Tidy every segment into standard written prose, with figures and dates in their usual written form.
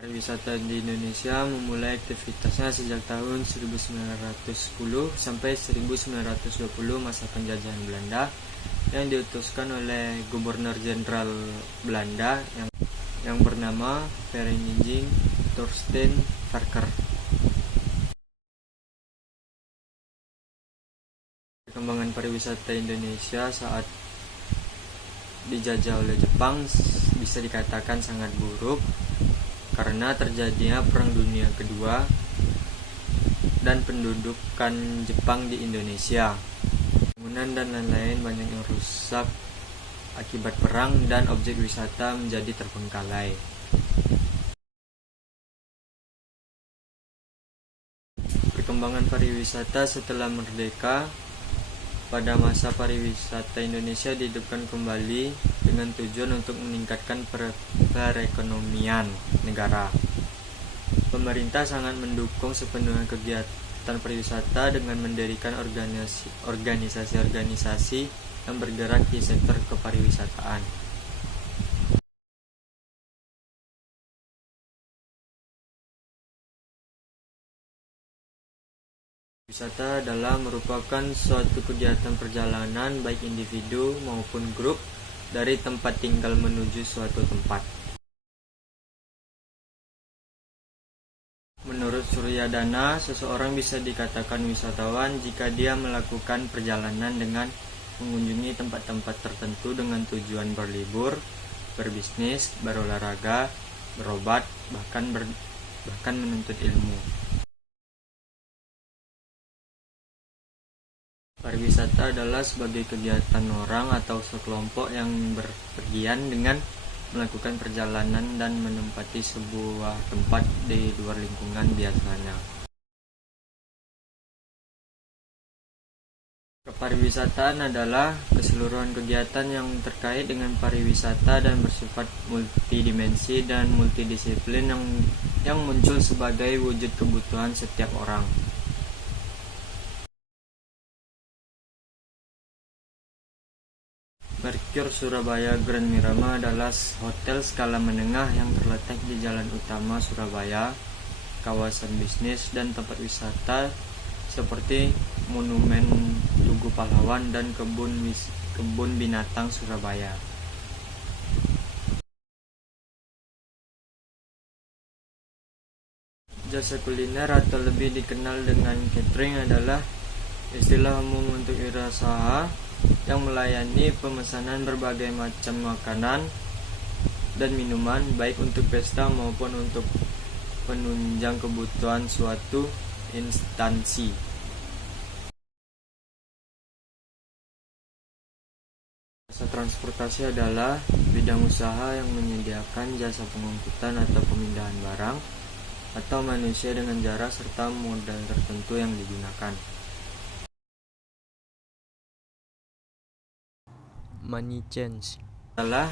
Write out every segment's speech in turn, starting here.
Pariwisata di Indonesia memulai aktivitasnya sejak tahun 1910 sampai 1920 masa penjajahan Belanda yang diutuskan oleh Gubernur Jenderal Belanda yang bernama Vereniging Torsten Varker. Perkembangan pariwisata Indonesia saat dijajah oleh Jepang bisa dikatakan sangat buruk karena terjadinya Perang Dunia Kedua dan pendudukan Jepang di Indonesia. Bangunan dan lain-lain banyak yang rusak akibat perang dan objek wisata menjadi terbengkalai. Perkembangan pariwisata setelah merdeka. Pada masa pariwisata Indonesia dihidupkan kembali dengan tujuan untuk meningkatkan perekonomian negara. Pemerintah sangat mendukung sepenuhnya kegiatan pariwisata dengan mendirikan organisasi-organisasi yang bergerak di sektor kepariwisataan. Wisata adalah merupakan suatu kegiatan perjalanan baik individu maupun grup dari tempat tinggal menuju suatu tempat. Menurut Suryadana, seseorang bisa dikatakan wisatawan jika dia melakukan perjalanan dengan mengunjungi tempat-tempat tertentu dengan tujuan berlibur, berbisnis, berolahraga, berobat, bahkan menuntut ilmu. Pariwisata adalah sebagai kegiatan orang atau sekelompok yang berpergian dengan melakukan perjalanan dan menempati sebuah tempat di luar lingkungan biasanya. Kepariwisataan adalah keseluruhan kegiatan yang terkait dengan pariwisata dan bersifat multidimensi dan multidisiplin yang muncul sebagai wujud kebutuhan setiap orang. Mercure Surabaya Grand Miramar adalah hotel skala menengah yang terletak di jalan utama Surabaya, kawasan bisnis dan tempat wisata seperti Monumen Tugu Pahlawan dan kebun binatang Surabaya. Jasa kuliner atau lebih dikenal dengan catering adalah istilah umum untuk wirausaha yang melayani pemesanan berbagai macam makanan dan minuman baik untuk pesta maupun untuk penunjang kebutuhan suatu instansi. Jasa transportasi adalah bidang usaha yang menyediakan jasa pengangkutan atau pemindahan barang atau manusia dengan jarak serta modal tertentu yang digunakan. Money change adalah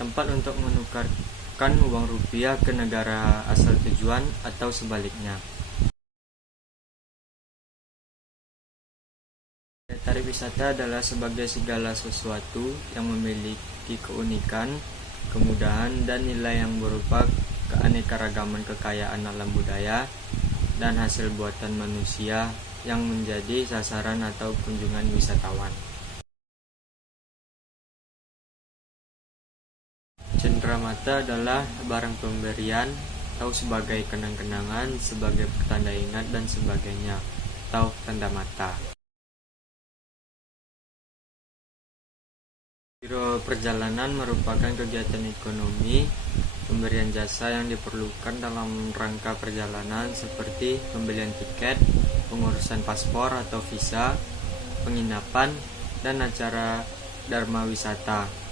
tempat untuk menukarkan uang rupiah ke negara asal tujuan atau sebaliknya. Tarif wisata adalah sebagai segala sesuatu yang memiliki keunikan, kemudahan, dan nilai yang berupa keanekaragaman kekayaan alam budaya dan hasil buatan manusia yang menjadi sasaran atau kunjungan wisatawan. Cenderamata adalah barang pemberian atau sebagai kenang-kenangan, sebagai pertanda ingat dan sebagainya, atau tanda mata. Biro perjalanan merupakan kegiatan ekonomi pemberian jasa yang diperlukan dalam rangka perjalanan seperti pembelian tiket, pengurusan paspor atau visa, penginapan, dan acara dharma wisata.